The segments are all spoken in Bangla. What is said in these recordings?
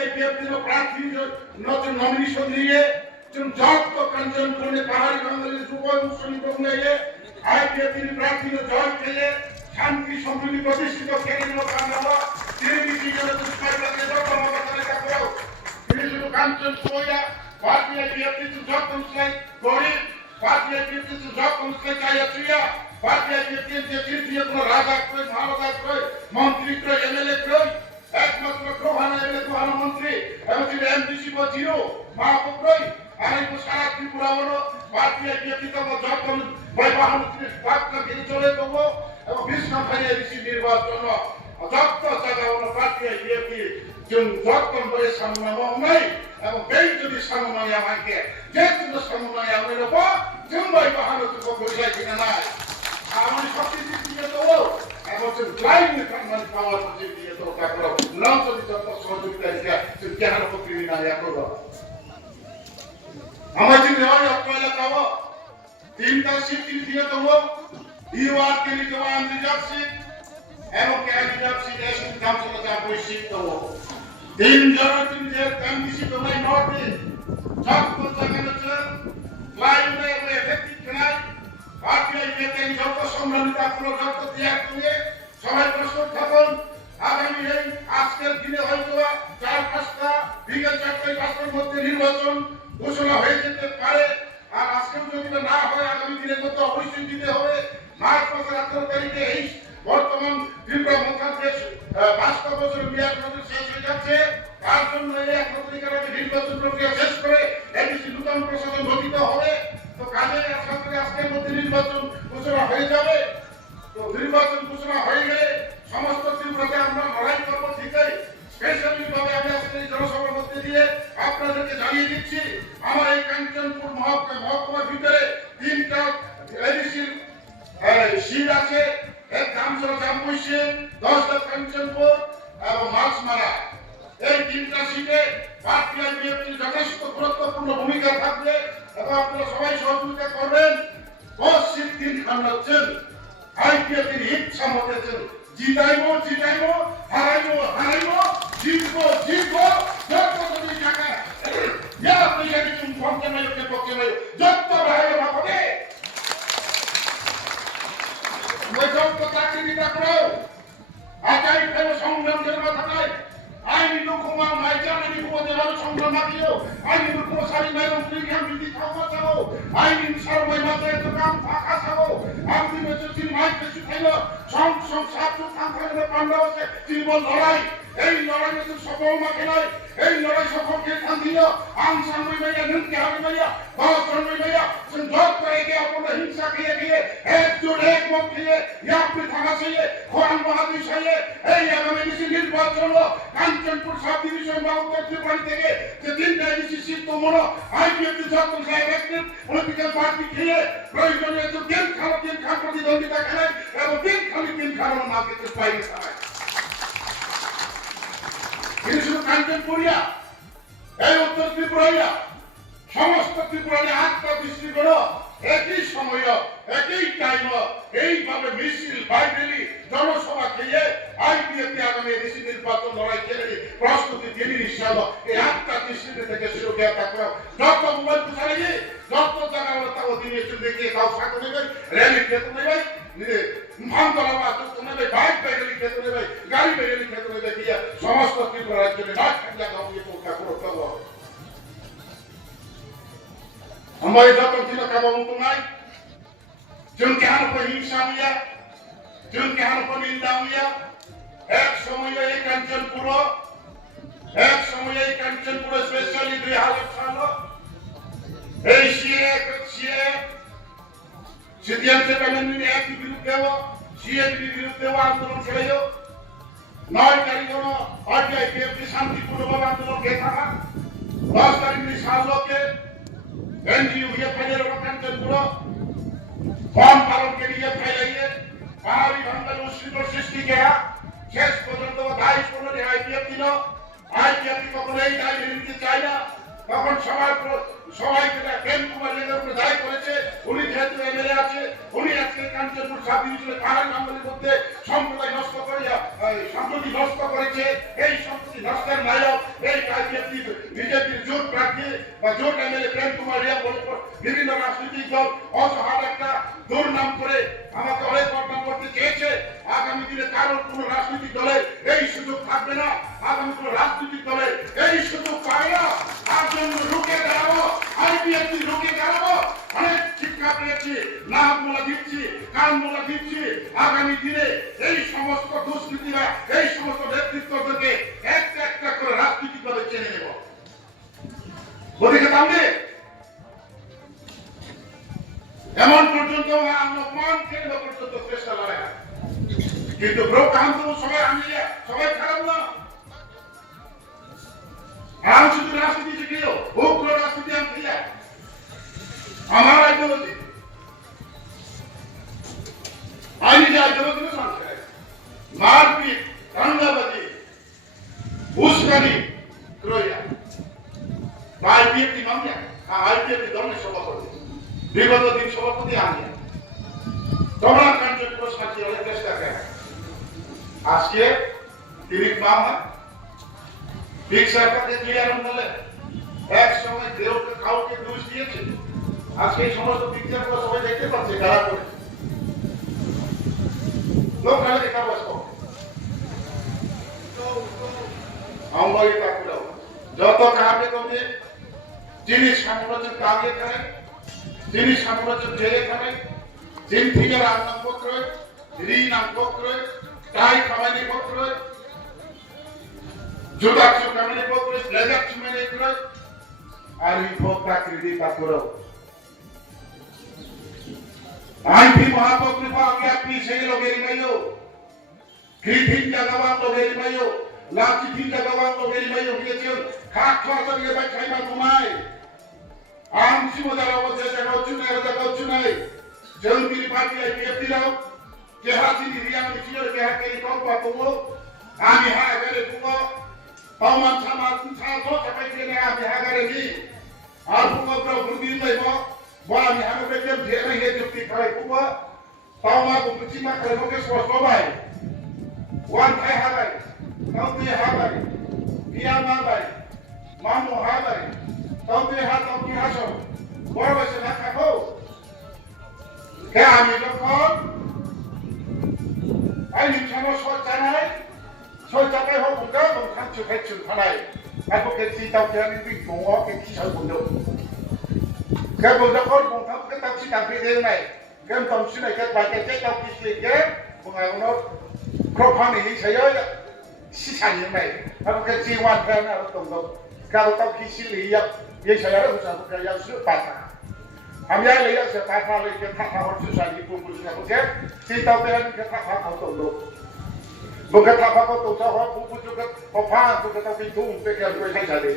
আইপিএফের প্রার্থী নতুন নমিনেশন দিয়ে যত কাঞ্চনপুর পাহাড়ি বাঙালির যুবক মুসলিম নিয়ে আইপিএফের প্রার্থী জয় খেয়ে শান্তি সম্প্রীতি প্রতিষ্ঠিত কেন্দ্র বাংলা তিনি বিজেপি দুষ্কর্মকে যত মতামত করেও তিনি শুধু কাঞ্চনপুরিয়া পার্টি আইপিএফের যত মুসলিম গরিব পার্টি আইপিএফের যত মুসলিম চাইয়া পার্টি আইপিএফের যে তৃতীয় কোন রাজা কই মহারাজা কই মন্ত্রী কই এমএলএ কই একমাত্র প্রধান এমএলএ প্রধানমন্ত্রী এবং যিনি এমডিসি বা জিরো মহাপুত্রই আর সারা ত্রিপুরা হলো পার্টি আইপিএফের যত বৈবাহিক বাক্য দিয়ে চলে দেবো এবং বিষ্ণাখালী এডিসি নির্বাচন যত জায়গা হলো পার্টি আইপিএফের যত বলে সামনাম নাই এবং এই যদি সামনায় আমাকে যে কোনো সামনায় আমি নেব জুম্বাই বাহানো তো বলে কিনা নাই আমাদের সবকিছু দিয়ে দেবো এবং লাইন কারণ পাওয়ার দিয়ে তো তারপর নাম যদি যত সহযোগিতা দিতে কেন ক্রিমিনাল করবো আমার যদি হয় আপনারা কাও তিনটা সিট দিয়ে দেবো ইউআর কে নিতে হবে আনরিজার্ভ সিট এবং ক্যান্ডিডেট সিট এসে কাম চলে যা বই সিট দেবো তিন যে এমডিসি তো নাই নর্থে যত জায়গা আছে লাইনে এফেক্টিভ নাই পার্টি আইপিএফ যত সম্মানিত আপনারা যত ত্যাগ করে সবাই প্রস্তুত থাকুন আগামী এই আজকের দিনে হয়তো 4-5টা বিকেল 4-5টার মধ্যে নির্বাচন ঘোষণা হয়ে যেতে পারে আর আজকে যদি না হয় আগামী দিনের মধ্যে অবশ্যই দিতে হবে মার্চ মাসের 18 তারিখে এই বর্তমান ত্রিপুরা মুখ্যমন্ত্রী 5 বছরের মেয়াদ শেষ হয়ে যাচ্ছে তার জন্য এই 18 তারিখের আগে নির্বাচন প্রক্রিয়া শেষ করে এডিসি নতুন প্রশাসন গঠিত হবে তো কাজে আজকের মধ্যে নির্বাচন ঘোষণা হয়ে যাবে তো নির্বাচন ঘোষণা হয়ে গেলে সমস্ত ত্রিপুরাতে আমরা লড়াই করবো ঠিকই স্পেশালি ভাবে আমি আজকে এই জনসভার মধ্যে দিয়ে আপনাদেরকে জানিয়ে দিচ্ছি আমার এই কাঞ্চনপুর মহকুমার ভিতরে 3টা এডিসির সিট আছে এক জামসরা জামবৈশে 10টা কাঞ্চনপুর এবং মাছমারা এই 3টা সিটে পার্টি আইপিএফের যথেষ্ট গুরুত্বপূর্ণ ভূমিকা থাকবে এবং আপনারা সবাই সহযোগিতা করবেন 10 সিট 3 খান হচ্ছেন আইপিএফের ইচ্ছা মতেছেন জিতাইবো হারাইবো জিতবো যত যদি টাকা পয়সা কিছু পক্ষে নয় যত ভাই ভাবে যত চাকরি করো আচাই ফেলো সংগ্রামের মাথা নাই আইনি লোকমা মাইজানি উপজেলার সংগ্রাম দিও আইনি লোকমা সারি মেরম প্রিমিয়াম বিধি খাওয়া চাও আইনি সর্বই মাঝে তো কাম ফাঁকা চাও আপনি বেঁচে মাইকে শিখাইলো ছাত্র সংখ্যালঘু পাণ্ডবকে জীবন লড়াই এই লড়াই সফল মাকে নয় এই লড়াই সফলকে স্থান দিল আনসান মাইয়া নিতে হবে মাইয়া বাসন মাইয়া যত করে গিয়ে আপনার হিংসা খেয়ে একজোট একমত খেয়ে আপনি থাকা চাইয়ে কোরআন বাহাদুর চাইয়ে এই আগামী মিছিল নির্বাচন কাঞ্চনপুর সাব ডিভিশন বা উত্তর ত্রিপুরা থেকে যে 3টা এডিসি সিট তোমরা আইপিএফ যত ইলেকটেড পলিটিক্যাল পার্টি খেয়ে প্রয়োজনীয় যে দিন খান প্রতিদ্বন্দ্বিতা খেলেন এবং দিন খান মার্কেটে পাইয়ে খায় কিন্তু শুধু কাঞ্চনপুরিয়া এই উত্তর ত্রিপুরাইয়া সমস্ত ত্রিপুরায় 8টা ডিস্ট্রিক্ট একই সময় একই টাইম এইভাবে মিছিল বাইরেলি জনসভা খেয়ে আইপিএফ আগামী এডিসি নির্বাচন লড়াই খেলে প্রস্তুতি দিয়ে ইনশাআল্লাহ এই 8টা ডিস্ট্রিক্ট থেকে শুরু করে থাকবে যত মোবাইল চালিয়ে যত জায়গা তাও দিয়ে দেখিয়ে তাও সাথে নেবেন র্যালি খেতে নেবেন ভাঙতলা বাস নেবে বাইক বাইরেলি খেতে নেবে গাড়ি বাইরেলি খেতে নেবে গিয়ে সমস্ত ত্রিপুরা রাজ্যে না থাকলে কাউকে পরীক্ষা করতে হবে हमारे जातों की काबू तो नहीं जिनके हाथ पर हिंसा हुआ जिनके हाथ पर निंदा हुआ एक समय एक कंचनपुर स्पेशली 2000 साल एशिया सिद्धांत कमेंट एक विरुद्ध हो सीए विरुद्ध हो आंदोलन चलायो नॉन करियो आईपीएफ की शांतिपूर्ण आंदोलन के था 10 तारीख सालों के एनजीओ ये पहले कांचनपुर फॉर्म पालन के लिए फैलाइए पहाड़ी बंगाल उसी सृष्टि किया शेष পর্যন্ত 22-15 আইপিএফ দিল আইপিএফ কি কখনো এই দায় নিতে চায় না তখন সবাইকে কেন কুমার লেগের উপরে দায় করেছে উনি যেহেতু এমএলএ আছে উনি আজকে কাঞ্চনপুর সাব ডিভিশনের পাহাড়ি বাঙালির মধ্যে সম্প্রদায় নষ্ট করিয়া সম্প্রতি নষ্ট করেছে এই সম্প্রতি নষ্টের নায়ক এই কাজটি বিজেপির জোট প্রার্থী বা জোট এমএলএ প্রেম কুমার রিয়া বলে বিভিন্ন রাজনৈতিক দল অজহার একটা দুর্নাম করে আমাকে অনেক বদনাম করতে চেয়েছে। আগামী দিনে কারোর কোন রাজনৈতিক দলের এই সুযোগ থাকবে না, আগামী কোন রাজনৈতিক দলের এই সুযোগ পাবে না। তার জন্য রুখে দাঁড়াবো, আইপিএফটি রুখে দাঁড়াবো। অনেক শিক্ষা পেয়েছি, নাম বলা দিচ্ছি, কান বলা দিচ্ছি। আগামী দিনে এই সমস্ত দুষ্কৃতীরা, এই সমস্ত নেতৃত্বদেরকে একটা একটা করে রাজনৈতিক দলে চেনে নেব। ওদিকে তাহলে এমন পর্যন্ত মান কেন্দ্র পর্যন্ত চেষ্টা লড়াই, কিন্তু ব্রহ্মান্ত সবাই আমি সবাই খারাপ না। আমি শুধু রাজনীতি শিখিও, উগ্র রাজনীতি আমি খেলা আমার আইডিওলজি, আমি যে আইডিওলজি সংস্কার মারপিট, দাঙ্গাবাজি, উস্কানি, ক্রয়া আইপিএফটি মামলা, আইপিএফটি দলের সভাপতি, বিগত দিন সভাপতি আমি তোমরা কার্যক্রম সাথে অনেক চেষ্টা করে আজকে তিনি মামলা বিগ সরকারকে ক্লিয়ার হলে এক সময় দেহকে কাউকে দোষ দিয়েছে। আজকে এই সমস্ত পিকচারগুলো সবাই দেখতে পাচ্ছে কারা করে লোক কারা দেখা বসবো যত কাহাকে কমে যিনি সাম্রাজ্য কামিয়ে খায়, যিনি সাম্রাজ্য জেলে খায়, যিনি থেকে রান্নাম পত্র ঋণ পত্র টাই খামানি পত্র জোদাকসু কামিনি পত্র ব্লেজাকসু মানে করে আর এই ভোক্তা ক্রেডিট পাত্র আইপি মহাপত্রিপা আমি আপনি সেই লোকের মাইও ক্রিথিন জাগাবান লোকের মাইও লাচি থিন জাগাবান লোকের মাইও গিয়েছে খাক খাওয়া সঙ্গে বাই খাইবা ঘুমায় আম সিমদার অবস্থা জায়গা চুনাই জলদির পার্টি আইপিএফটি রাও কেহাসিনি রিয়াং মিছিলের কেহাকেরি কল্পা তবু আমি হাগারে পুগো পাওমান সামা সাথো সবাই কেনে আমি হাগারে নি আর পুগো ব্রো বুদ্ধি লাইব বলা আমি হাগারে কেম ধেরে হে যুক্তি খাই পুগো পাওমা বুদ্ধি মা খাই বকে সবাই ওয়ান খাই হাগাই কাউতে হাগাই বিয়া মাগাই মামু হাগাই কাউতে হাতাও কি হাসো বড় বসে না খাবো কে আমি যখন 아니 저거 설잖아요. 설잖아요. 뭔가 뭐 상추 배추 하나에. 아고 개지 딱 되는 게 동어 개지 잘 본다. 그 먼저 걸 공탑 그 딱지 담배 되는 날. 그럼 점심에 그 밖에 tek 기시게 뭔가는 그렇다는 이 저요 시장이 말. 아고 개지 완편은 어떤 거. 가도 딱 기실이야. 예 저야를 무슨 그 약수 받아. আমি আর লেয়া সে কথা লেকে থাকা হচ্ছে সারি পুপুরি থাকে চিন্তা করে কে থাকা কত লোক বকে থাকা কত তো হয় পুপুরি কে কফা তো কে তো তুম পে কে কই খাই যাবে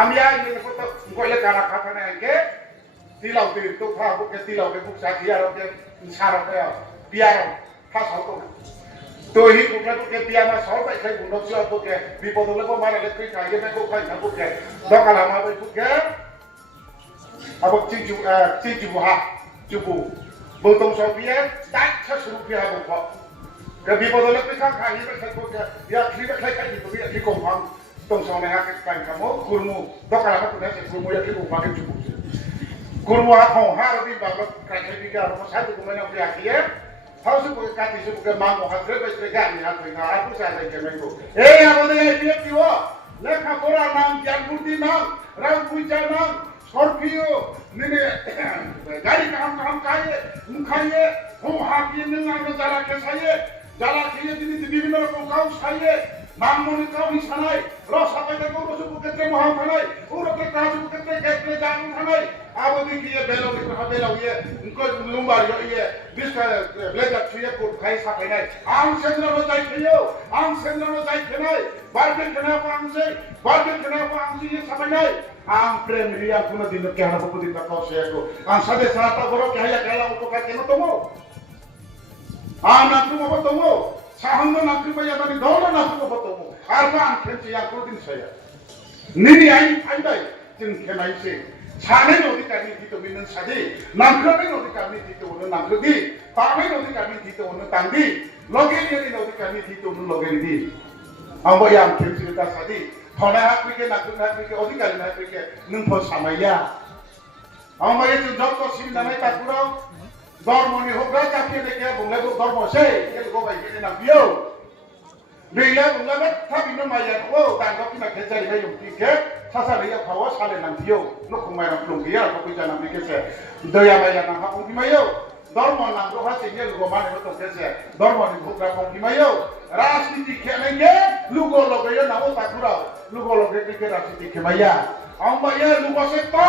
আমি আর নে কত কইলে কারা কথা না কে তিলাও তে তো ফা বকে তিলাও কে বুক সাকি আর কে সারা কে বিয়ার ফা সত তো হি কোটা তো কে বিয়া না সব পাই খাই বুনো ছিল তো কে বিপদ হলে কো মারা লে কই খাই কে কো খাই না বুকে দকালা মা বই বুকে আবার চিজুহা চুবু বলতম সবিয়ে তাচ্ছা সুরুপিয়া বলব বিপদলে পিঠা খাই বেখাই কোকে ইয়া খ্রি বেখাই খাই তো ইয়া কি কমফাম তং সনে হা কাই কামো কুরমু দকালা তো না কুরমু ইয়া কি কমফাম চুবু কুরমু হা খ হা রবি বাবা কাই খাই বিগা আর সাথে কুমাই না প্রিয়া কিয়ে হাউস কো কাটি সু কো মাং হা দ্রে বে গানি হা কই না আর পুসা নাই কে মেকো এই আমাদের এই বিএপি ও লেখা পড়া নাম জ্ঞানবুদ্ধি নাম রাম পুইচা নাম स्कॉर्पियो ने गाड़ी काम खाइए खाइए हम हाकिए नहीं आने जला के खाइए जिन्हें विभिन्न रकम काम खाइए नाम मने काम खानाई रस हाते को रस बुकेते महा खानाई उरते काज बुकेते केकले जान खानाई अब देखिए बेलो के बेलो ये उनको लंबा ये बिस्का ब्लेजर छुए को खाई साथे नहीं आम सेंद्र नो जाई खियो आम सेंद्र नो जाई खनाई बारके खना को आम से ये समय नहीं आम प्रेम रिया पुनः दिन के हर बपुदी का कौशे को आम सदे साता बरो के हया कहला उपकार के न तमो आम नातु मो तमो साहंग नातु बया बनी दौड़ नातु मो तमो आर आम खेंची या को दिन सया निनी आई फाइदाई दिन खेनाई से छाने अधिकार नीति तो बिनन सादे नामक्रमे अधिकार नीति तो उन नामक्रदी तामे अधिकार नीति तो उन तांदी लगे ने अधिकार नीति तो उन लगे दी आम बया खेंची ता सादी thona hakrike nakun hakrike odikari hakrike nung pho samaya amaya tu job to sim nanai takurao dormoni hokra kapie deke bunga ko dormo sei ke ko bai ke na bio leila bunga ba thabi no maya ko dan ko kina khechari bai yum ke sasa leya phawa sale nang bio no kumai na plung ya ko pija na ke se doya maya na ha ung mayo dormo nang ro ha singe ko mane ko ke se dormo ni hokra ko mayo राजनीति खेलेंगे लुगो लोग ये ना वो ताकुरा लुगो लोग के राजनीति खेमाया हम ये लुगो से तो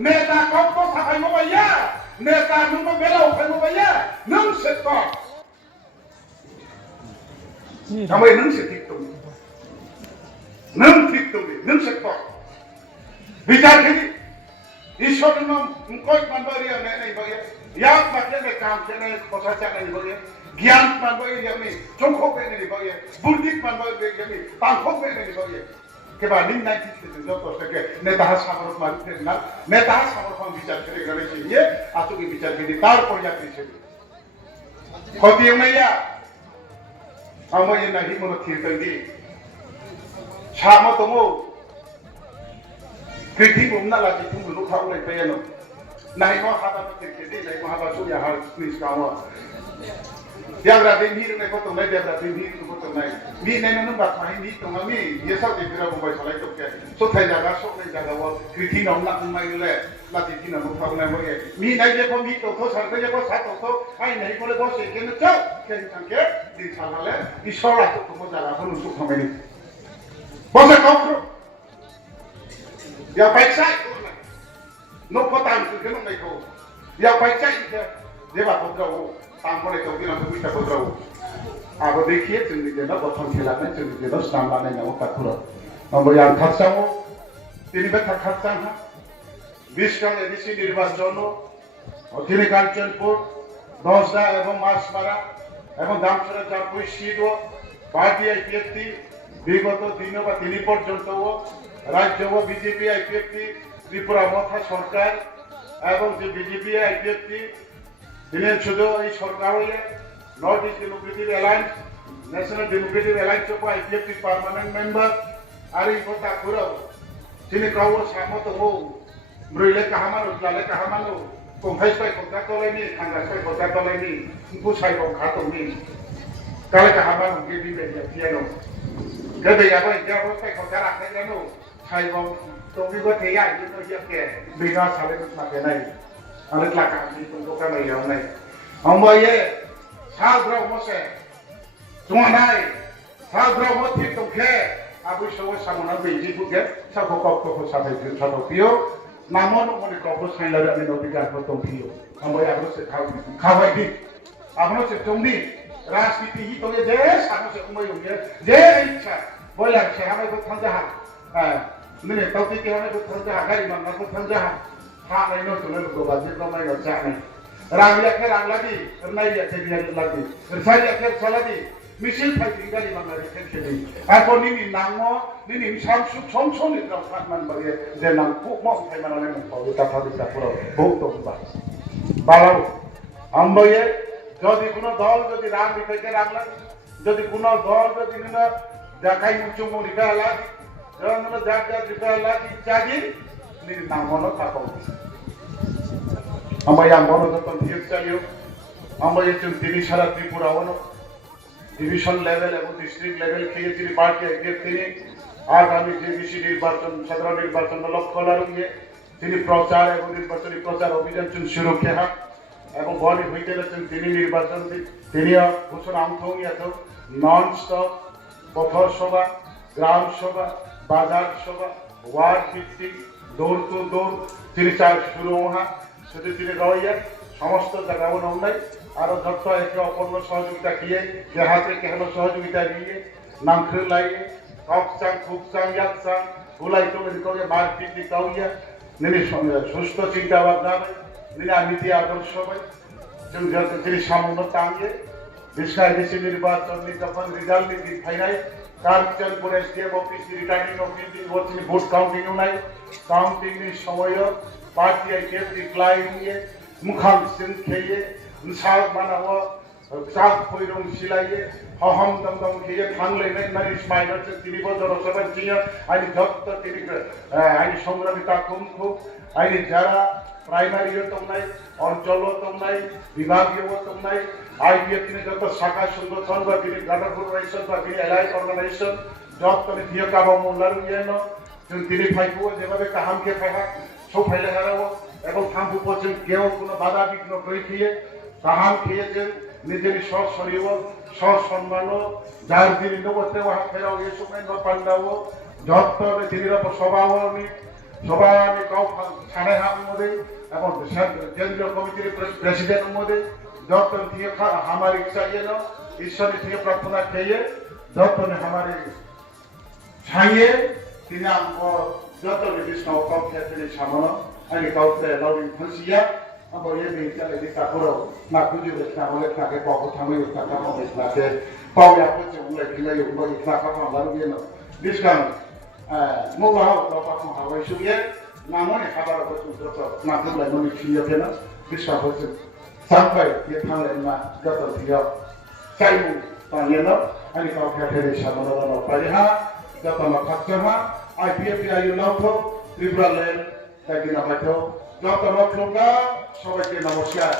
नेता कौन को सफाई में भैया नेता नुम बेला उठाई में भैया नंग से तो हमें नंग से ठीक तो नंग से तो विचार करी ईश्वर ने कोई मंडरिया नहीं भैया याद मत ले काम से नहीं कोसा नहीं भैया ज्ञान मानबो यमि जोंखो बेनि बगे बुद्धिक मानबो यमि बांखो बेनि बगे केबा निन 90 जो तो के नेता सामर मारते ना नेता सामर हम विचार करे गले ये आतु की विचार के तार पर जाती है खती मैया हम ये नहीं मन थिरतंगी साम तमो कृति बुमना लागी तुम लुक खाउ ले पेनो नहीं नो हाबा के दे नहीं हाबा सुया हाल प्लीज कावा Dia berarti ni dengan kau tunai dia berarti ni kau tunai. Ni nenek nung bat main ni tunai ni. Ye sab di kira mobile salai tu ke. So thai jaga so thai jaga wal. Kriti nong nak mai le. Lati ti nong thau nai moye. Ni nai je ko mi to ko sar ko je ko sat to. Ai nai ko le ko se ke no chau. Ke sang ke di sala le. Ishora to ko jaga ko nu su khame ni. Bosa ko pro. Ya pai sai ko na. No ko tan ku ke no nai ko. Ya pai sai ke. Deba ko ko. तांपोले चौकी ना बुझता बोलराओ आगो देखिए चंदी जेना बथन खेलाने चंदी जेना स्टाम्बाने ना वो काकुरा हम यार खासाओ तीन बे खासां हा विश्वकाल एडिसी निर्वाचन अखिले कांचनपुर 10টা এবং মাসমারা এবং দামছড়া জাপুই সিডো পার্টি আইপিএফটি বিগত দিন বা তিনি পর্যন্ত রাজ্য ও বিজেপি আইপিএফটি ত্রিপুরা মথা সরকার এবং যে বিজেপি আইপিএফটি দিনের শুধু এই সরকার হইলে North East Democratic Alliance National Democratic Alliance of IPFT permanent member আর এই কথা ঘুরাও তিনি কাউ সামত হো মৃলে কাহামানো লালে কাহামানো কংখাইসপাই কথা তলাইনি খাঙ্গাসপাই কথা তলাইনি পুছাই খাতনি কালে কাহামানো গেবি বেদিয়া পিয়ানো গেবে যাবো যাবো কথা রাখতে জানো সাইবম তবিগো থেয়া ইনো ইয়াকে বিনা সালে মাকে নাই Anak laka ni tuntukan lagi yang lain. Amboye, sahaja mose, cuma naik, sahaja moti tungke, abu semua sama biji buke, sahaja kau sampai di satu pio, namun moni kau sampai lari ane notikan potong pio. Amboye abu se kau ini, abu se tungdi, ras di tinggi tu je, abu se umai umai, je icha, boleh saya hamai tu tangjahan, ni tahu ti kau ni tu tangjahan, kali mana tu tangjahan. हाँ नहीं नो तुमने तो बात नहीं कमाई कर चाहे रामलिया के रामलादी नहीं लिया के लिया लादी रिसाइलिया के चलादी मिसिल फाइटिंग का लिमान लगे के लिए आप निनी नामो निनी शामसु शामसु नि तो फाटमान बगे जे नाम पुक मो फाइ माने ने पाउ ता फादि ता पुरो बहुत तो बालाओ हम बगे যদি কোনো দল যদি রাম বিকাইকে রাখলা যদি কোনো দল যদি না দেখাই মুচু মুরিকা লাগি যখন জাগ জাগ দিকা লাগি চাগি ni namono tapau amba yang bono ton thiek chaliyo amba ye chun tini sara tripura ono division level এবং district level khiye chini party ek tini agami jbc নির্বাচন সাধারণ নির্বাচন লক্ষ্য লাগিয়ে তিনি প্রচার এবং নির্বাচনী প্রচার অভিযান চুন শুরু কেহা এবং বনি হইতে রচন তিনি নির্বাচন তিনি ঘোষণা আমথৌইয়া তো নন স্টপ পথর সভা গ্রাম সভা বাজার সভা ওয়ার্ড ভিত্তিক দৌড় তো দৌড় তিনি চার শুরু হা শুধু তিনি রইয়া সমস্ত জায়গাও নাই আরো যত একে অপূর্ণ সহযোগিতা দিয়ে যে হাতে কেন সহযোগিতা দিয়ে নাম খেলাইয়ে ককচাং খুকচাং ইয়াকচাং ভুলাই তো করে মারপিট দিকাউইয়া নিনি সুস্থ চিন্তা ভাবনা নিনি নীতি আদর্শ ভাই তিনি সামান্য টাঙ্গে বিশাইদেশি নির্বাচন যখন রেজাল্ট নীতি final Kanchanpur SDM office returning office তিনি ভোট কাউন্টিং নাই কাউন্টিং এর সময় পার্টি আইকে রিপ্লাই দিয়ে মুখাম সিং খেয়ে সাল মানাও 짝 보이롱 실라이에 허험담담 기에 당레는 나리 스마이너스 তিনিবো জনসভা জিয়া আইনি যত তিনি আইনি সংগ্রামিতা কুমখু আইনি যারা প্রাইমারিও তোমনাই অঞ্চলও তোমনাই বিভাগীয় তোমনাই আইপিএফ তিনি যত শাখা সংগঠন বা তিনি গণফেডারেশন বা তিনি এলাইট অর্গানাইজেশন যত তুমি দিয়ে কাবা মোল্লারু ইয়েনো তিনি ফাইবো যেভাবে কাহামকে ফাইহা সব ফাইলে হারাবো এবং থামবু পর্যন্ত কেউ কোনো বাধা বিঘ্ন করে দিয়ে কাহাম খেয়েছেন নিজের সশরীর সসম্মান যার যিনি নবতে ফেরাও এ সময় ন পান্ডাও যত দিদির সভাবনী সভানি গাঁও সাড়ে হাম মধ্যে এবং কেন্দ্রীয় কমিটির প্রেসিডেন্ট মধ্যে যত দিয়ে আমার ইচ্ছা ইয়ে ঈশ্বরের থেকে প্রার্থনা খেয়ে যত আমার ছাইয়ে তিনি যত নির্দিষ্ট কম ক্ষেত্রে সামনে আগে কাউকে লাউডিং ফাঁসিয়া Ambo ye ni tele di takuro na kuju na ole na ke poko thamu na ka mo na ke pau ya ko chu le ki le yu mo ni na ka ma la ru ye no this kan mo wa ha to pa ko ha wa shu ye na mo ni khabar ko chu to na ko le mo ni chi ye ke na this ka ho chu sampai ye thang le ma ga to ti yo sai mu ta ye no ani ka ka the re sha mo no pa ri ha ga to ma khat cha ma IPF ya yu law tho Tripura land ta ki na ba tho যত লোক সবাইকে নমস্কার।